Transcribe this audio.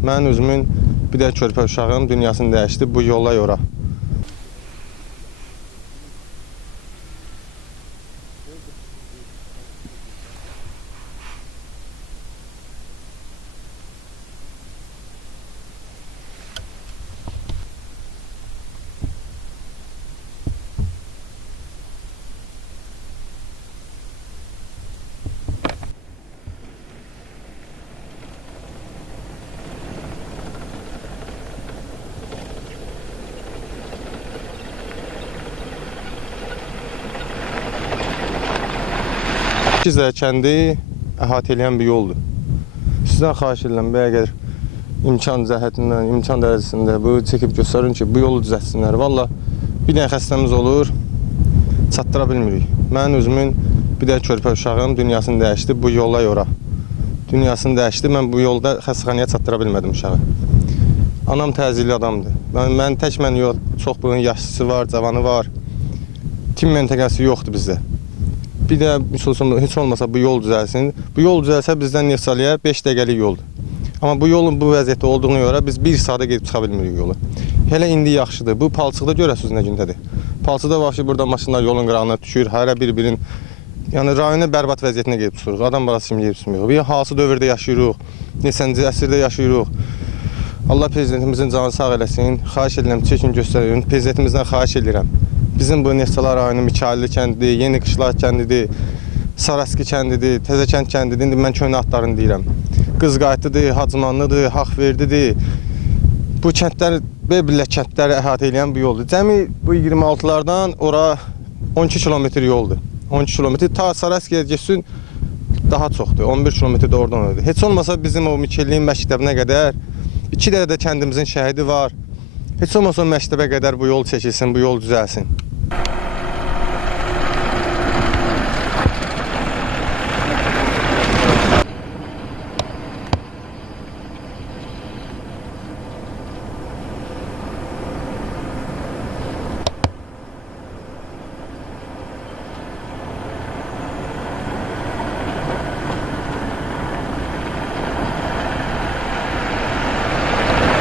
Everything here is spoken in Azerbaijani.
Mən özümün bir də körpə uşağım dünyasını dəyişdi bu yolla yora. Gizlə kəndi əhatə edən bir yoldur. Sizdən xahiş edirəm, əgər imkan cəhətindən, imkan dərəcəsində bu çəkib göstərin ki, bu yolu düzəltsinlər. Valla bir dənə xəstəmiz olur, çatdıra bilmirik. Mən özümün bir də körpə uşağım dünyasını dəyişdi bu yolla yora. Dünyasını dəyişdi, mən bu yolda xəstəxanaya çatdıra bilmədim uşağı. Anam təzyiqli adamdır. Mən tək mən yox, çox bunun yaşlısı var, cavanı var. Tim məntəqəsi yoxdur bizdə. Bir də heç olmasa bu yol düzəlsin. Bu yol düzəlsə bizdən Neftçaliyə 5 dəqiqəlik yoldur. Amma bu yolun bu vəziyyətdə olduğuna görə biz 1 saata gedib çıxa bilmirik yolu. Hələ indi yaxşıdır. Bu palçıqda görəsiniz nə gündədir. Palçıqda vəbşi burada maşınlar yolun qırağına düşür, hərə bir-birin yəni rayona bərbad vəziyyətinə gedib çıxırıq. Adam balası kimi gedib çıxmırıq. Bir hansı dövrdə yaşayırıq, neçənci əsrdə yaşayırıq. Allah prezidentimizin canı sağ eləsin. Xahiş edirəm, çəkin göstərin. Prezidentimizdən xahiş edirəm. Bizim bu Neftçala rayonu Mikayıllı kəndidir, Yeni Qışlar kəndidir, Saraski kəndidir, Təzəkənd kəndidir. İndi mən köhnə adlarını deyirəm. Qızqayıtıdır, Hacımanlıdır, Haqverdidir. Bu kəndlər, belə kəndləri əhatə edən bir yoldur. Cəmi bu 26-lardan ora 12 kilometr yoldur. 12 kilometr ta Saraskiyə getsin daha çoxdur. 11 kilometr də oradan ödür. Heç olmasa bizim o Mikayıllı məktəbinə qədər 2 dənə də kəndimizin şəhidi var. Heç olmasa məktəbə qədər bu yol çəkilsin, bu yol düzəlsin.